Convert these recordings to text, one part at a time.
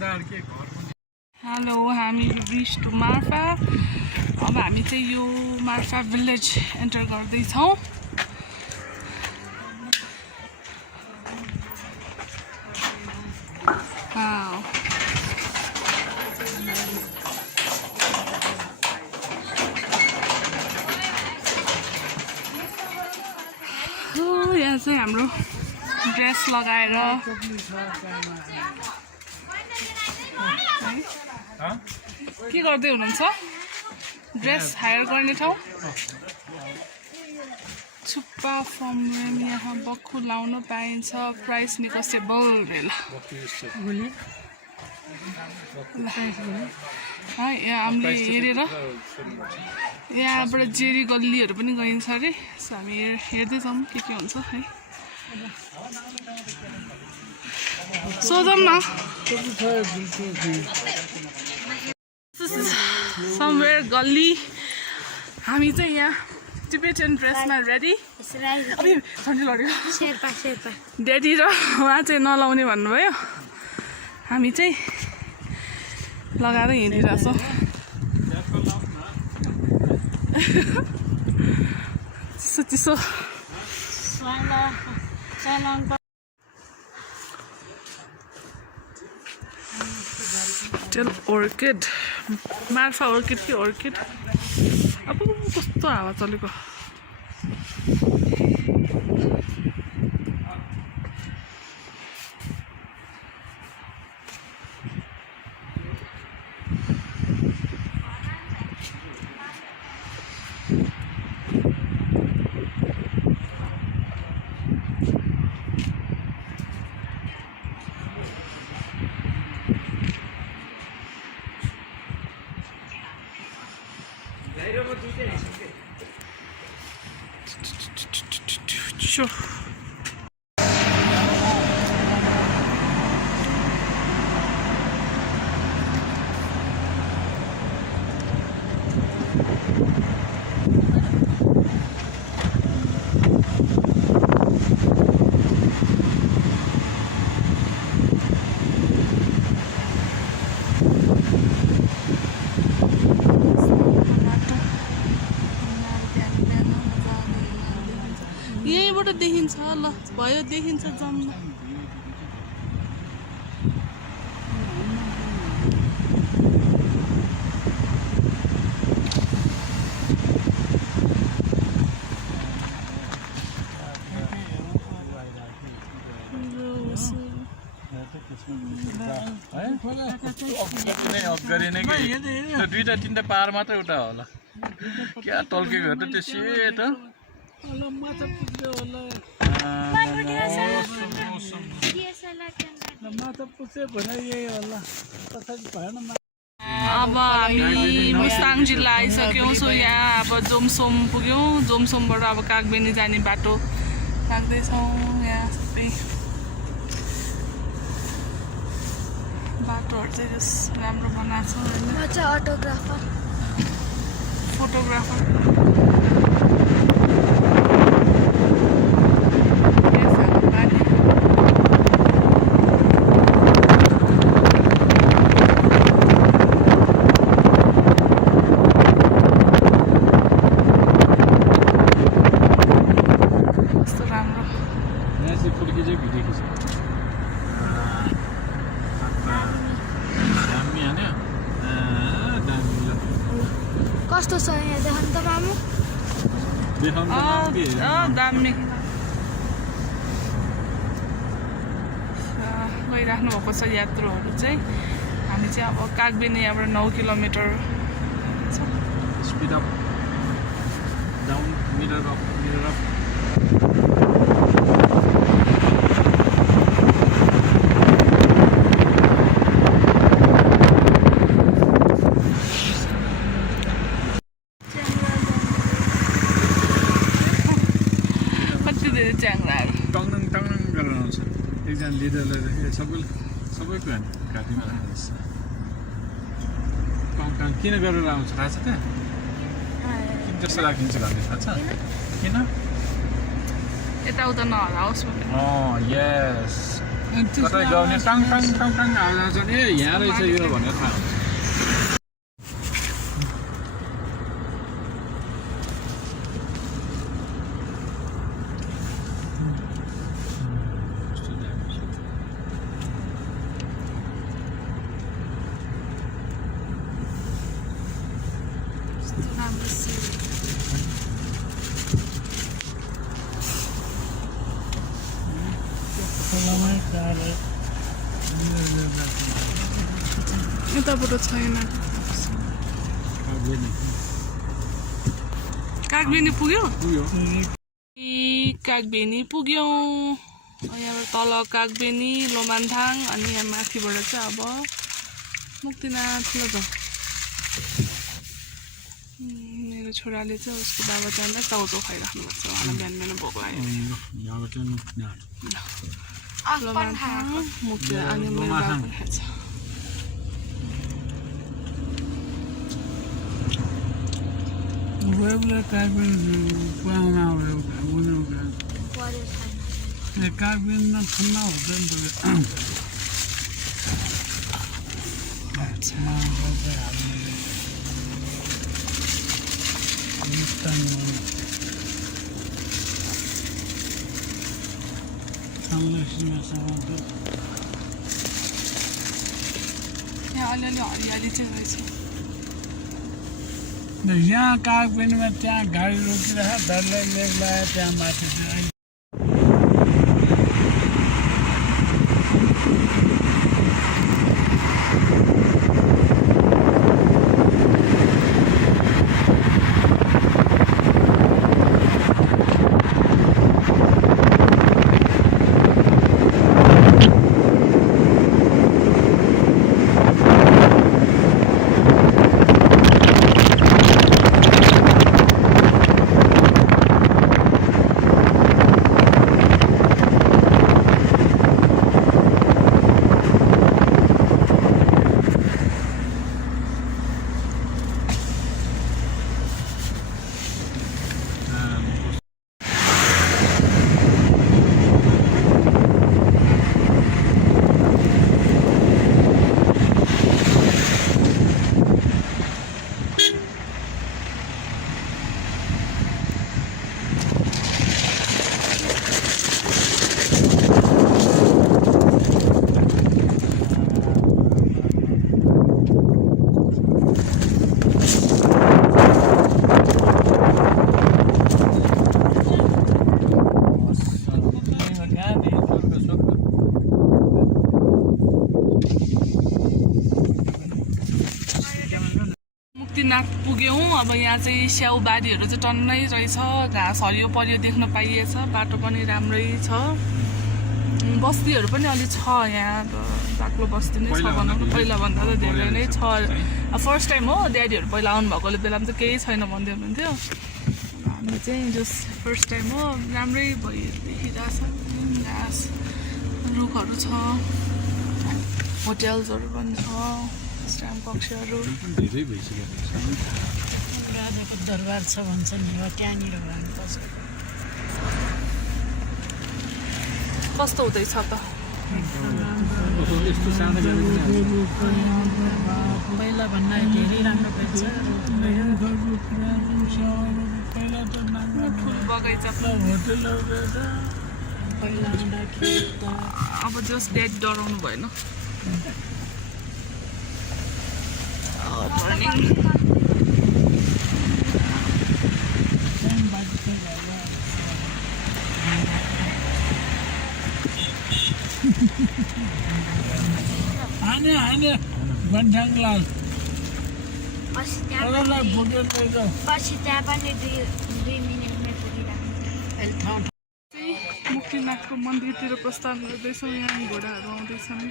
Hello हामी reach to Marpha अब हामी चाहिँ यो मार्फा भिलेज एन्टर गर्दैछौँ यहाँ चाहिँ हाम्रो ड्रेस लगाएर के गर्दै हुनुहुन्छ ड्रेस हायर गर्ने ठाउँ छुप्पा फर्म यहाँ बक्खु लाउन पाइन्छ प्राइस निगोसिएबल रेल यहाँ हामीले हेरेर यहाँबाट जेरी गल्लीहरू पनि गइन्छ अरे सो हामी हेर्दैछौँ के हुन्छ है सोधौँ न समवेयर गल्ली हामी चाहिँ यहाँ टिबेटन ड्रेसमा रेडी ड्याडी र उहाँ चाहिँ नलाउने भन्नुभयो हामी चाहिँ लगाएर हिँडिरहेछौँ चिसो टेल अर्किड मार्फा अर्किड कि अर्किड अब कस्तो हावा चलेको Sure. यहीँबाट देखिन्छ ल भयो देखिन्छ जम्मा दुईटा तीनटा पार मात्रै उता होला क्या टल्केको त त्यो सेट अब हामी मुस्ताङ जिल्ला आइसक्यौँ सो यहाँ अब जोमसोम पुग्यौँ जोमसोमबाट अब कागबेनी जाने बाटो लाग्दैछौँ यहाँ सबै बाटोहरू चाहिँ जस राम्रो बनाएको छ अटोग्राफर फोटोग्राफर कस्तो छ यहाँ देखाउनु त मामु दामी गइराख्नु भएको छ यात्रुहरू चाहिँ हामी चाहिँ अब कागबेनी यहाँबाट 9 kilometre speed up down metre up एकजना लिडरले सबैको घाँटीमा राख्दैछ किन गरेर आउँछ थाहा छ त्यहाँ किन जस्तो राखिन्छ भन्ने थाहा छ किन यताउता नहराओस् यस कतै गाउने टाङ टाङ टाङ टाङ आवाज चाहिँ ए यहाँ रहेछ यो भनेर थाहा हुन्छ यताबाट छैन कागबेनी पुग्यो कागबेनी पुग्यौँ यहाँबाट तल कागबेनी लोमानथाङ अनि यहाँ माथिबाट चाहिँ अब मुक्तिनाथ ल मेरो छोराले चाहिँ उसको बाबा चाहिँदा चाउचाउ खाइराख्नु भएको छ उहाँलाई बिहान बिहान भोक लाग्यो लोमानथाङ मुक्तिनाथ अनि मेरो बाबा खान्छ Puebla Carbon Puebla the carbon not now then that's now यहाँ अलिअलि हरियाली चाहिँ रहेछ यहाँ कागबेनीमा त्यहाँ गाडी रोकिरहेको डरलाई लेक लगायो त्यहाँ माथि चाहिँ मुक्तिनाथ पुग्यौँ अब यहाँ चाहिँ स्याउबारीहरू चाहिँ टन्नै रहेछ घाँस हरियो परियो देख्न पाइएछ बाटो पनि राम्रै छ बस्तीहरू पनि अलि छ यहाँ बाक्लो बस्ती नै छ भनौँ न पहिलाभन्दा त धेरै नै छ फर्स्ट टाइम हो ड्याडीहरू पहिला आउनुभएकोले बेलामा चाहिँ केही छैन भन्दै हुनुहुन्थ्यो हामी चाहिँ जस फर्स्ट टाइम हो राम्रै भयो देखिरहेछ घाँस रुखहरू छ होटेल्सहरू पनि छ विश्राम कक्षहरू धेरै भइसक्यो राजाको दरबार छ भन्छन् नि त्यहाँनिर भन्नुपर्छ कस्तो हुँदैछ त यस्तो सानो पहिला भन्दा धेरै राम्रो भएछ फुल बगैँचा पहिला आउँदाखेरि त अब जस ड्याडी डराउनु भएन हाने बन्ठाङलाल पछि त्यहाँ पनि 2 मिनटमै पुगिरहेको मुक्तिनाथको मन्दिरतिर प्रस्थान गर्दैछौँ यहाँ घोडाहरू आउँदैछन्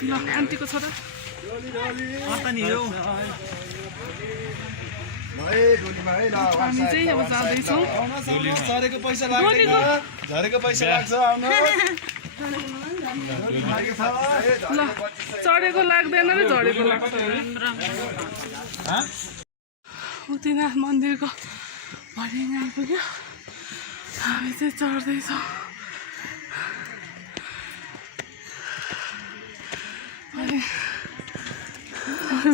ल आन्टीको छोरा हामी चाहिँ अब जाँदैछौँ झरेको पैसा लाग्छ ल चढेको लाग्दैन र झरेको लाग्छ मुक्तिनाथ मन्दिरको भर्याङ आइपुग्यो हामी चाहिँ चढ्दैछौँ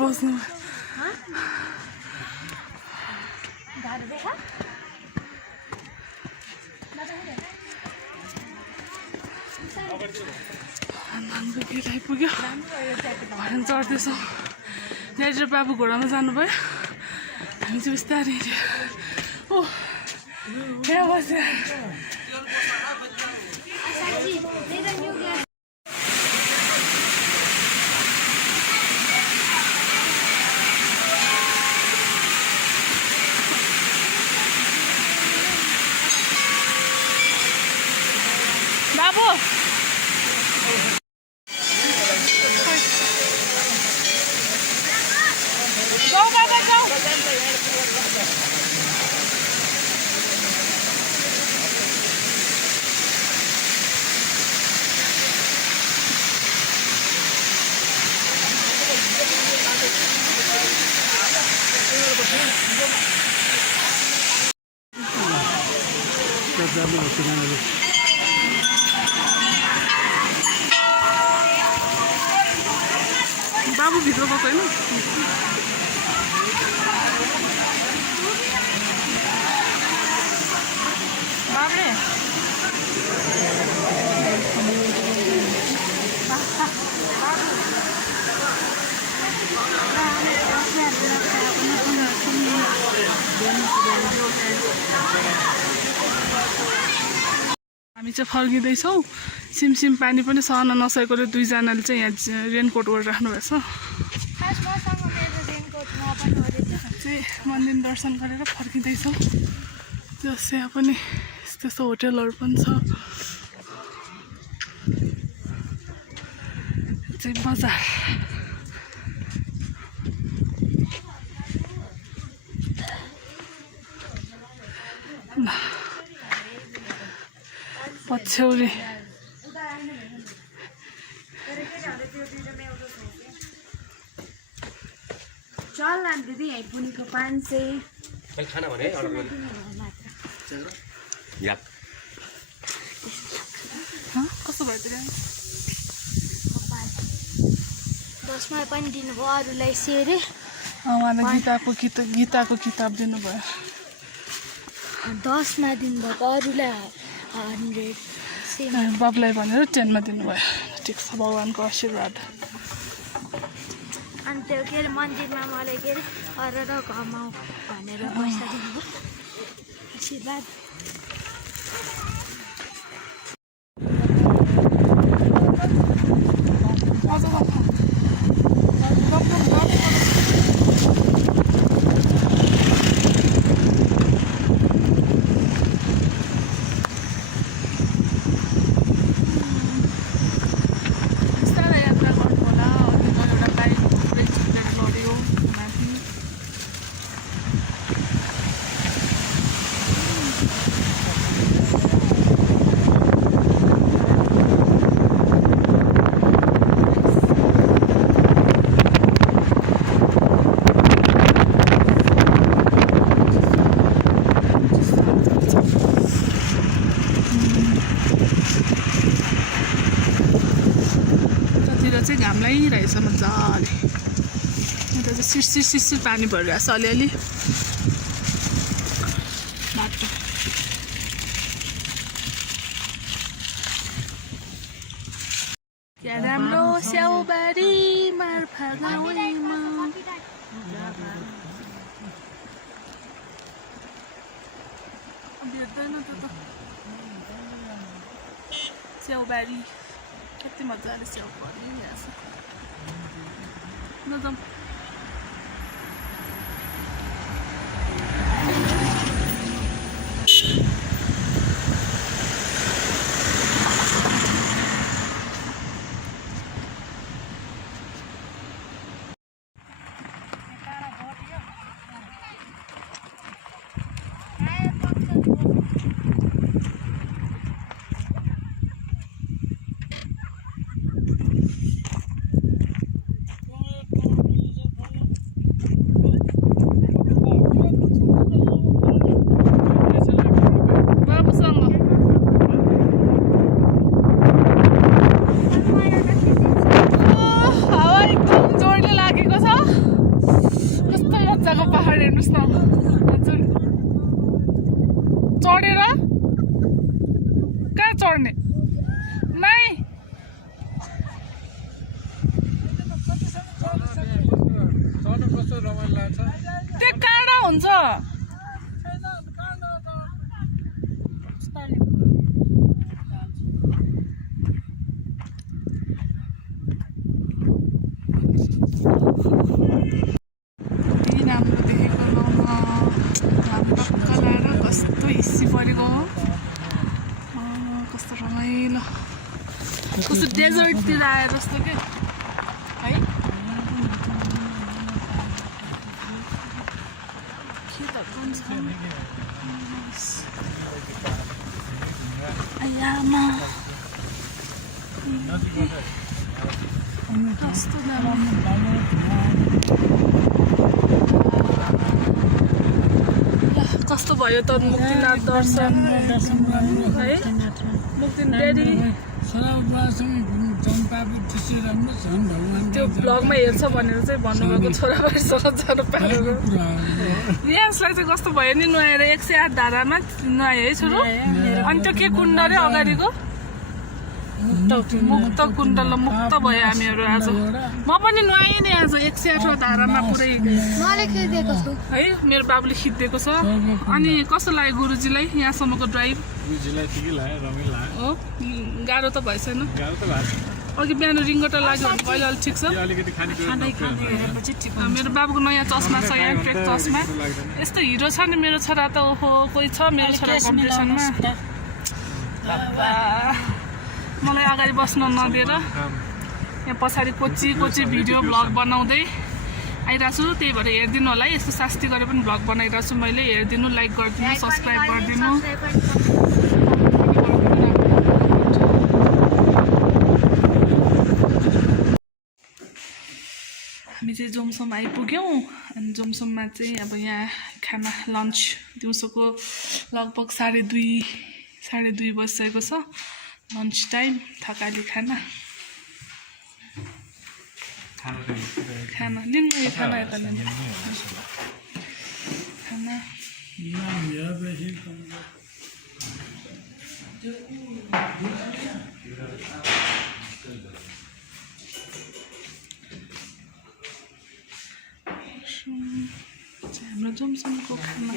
बस्नु हनुमानको गेट आइपुग्यो भर्याङ चढ्दैछौँ यहाँनिर बाबु घोडामा जानुभयो हामी चाहिँ बिस्तारै ओ यहाँ बस्यो बाबु बाबु भित्र गएको होइन बाबे हामी चाहिँ फर्किँदैछौँ सिमसिम पानी पनि सहन नसकेकोले दुईजनाले चाहिँ यहाँ रेनकोट गरिराख्नु भएको छ चाहिँ मन्दिर दर्शन गरेर फर्किँदैछौँ जस यहाँ पनि यस्तो होटेलहरू पनि छ चाहिँ बजार पछ्यौरी चल दिदी यहीँ पुनीको 500 खाना भने अर्डर गरे याद कस्तो भयो त 10 मा पनि दिनुभयो अरूलाई सेरे उहाँलाई गीताको किताब दिनुभयो 10 मा दिनुभएको अरूलाई 100 बाबुलाई भनेर 10 मा दिनुभयो ठिक छ भगवान्को आशीर्वाद अनि त्यो के अरे मन्दिरमा मलाई के अरे अर घमाउ भनेर पैसा दिनुभयो आशीर्वाद चाहिँ घाम लागिरहेछ मजाले यता चाहिँ सिरसिर पानी भरिरहेछ अलिअलि बाटो क्या राम्रो स्याउबारी मार्फा गाउँमा भेट्दैन त स्याउबारी कति मजाले स्याउ परिरहेछ न जाउँ मजाको पहाड हेर्नुहोस् न हजुर चढेर कहाँ चढ्ने नै त्यो काँडा हुन्छ राम्रो देखेको घाम टक्क लाएर कस्तो हिस्सी परेको हो कस्तो रमाइलो कस्तो डेजर्टतिर आएर जस्तो के है आयामा कस्तो दामी कस्तो भयो त मुक्तिनाथ दर्शन है मुक्तिनाथ ड्याडी त्यो भ्लगमा हेर्छ भनेर चाहिँ भन्नुभएको छोराबारीसँग जानु पारेको यसलाई चाहिँ कस्तो भयो नि नुहाएर 108 धारामा नुहायो है छोरो अनि त्यो के कुण्ड रे अगाडिको मुक्त कुण्डल मुक्त भयो हामीहरू आज म पनि नुहाएँ नि आज 108 धारामा पुरै मैले खिचिदिएको छु है मेरो बाबुले खिचिदिएको छ अनि कस्तो लाग्यो गुरुजीलाई यहाँसम्मको ड्राइभ हो गाह्रो त भएछैन अघि बिहान रिङ्गटा लाग्यो भने पहिला अलिक ठिक छ मेरो बाबुको नयाँ चस्मा छ यहाँ ट्रेक चस्मा यस्तो हिरो छ नि मेरो छोरा त ओहो कोही छ मेरो छोरा कम्पिटिसनमा मलाई अगाडि बस्न नदिएर यहाँ पछाडि कोची भिडियो भ्लग बनाउँदै आइरहेको छु त्यही भएर हेरिदिनु होला है यस्तो शास्ति गरेर पनि भ्लग बनाइरहेको छु मैले हेरिदिनु लाइक गरिदिनु सब्सक्राइब गरिदिनु हामी चाहिँ जोमसोम आइपुग्यौँ अनि जोमसोममा चाहिँ अब यहाँ खाना लन्च दिउँसोको लगभग 2:30 बजिसकेको छ लन्च टाइम थकाली खाना लिनु यो खाना यता लिनु खाना हाम्रो जोमसोमको खाना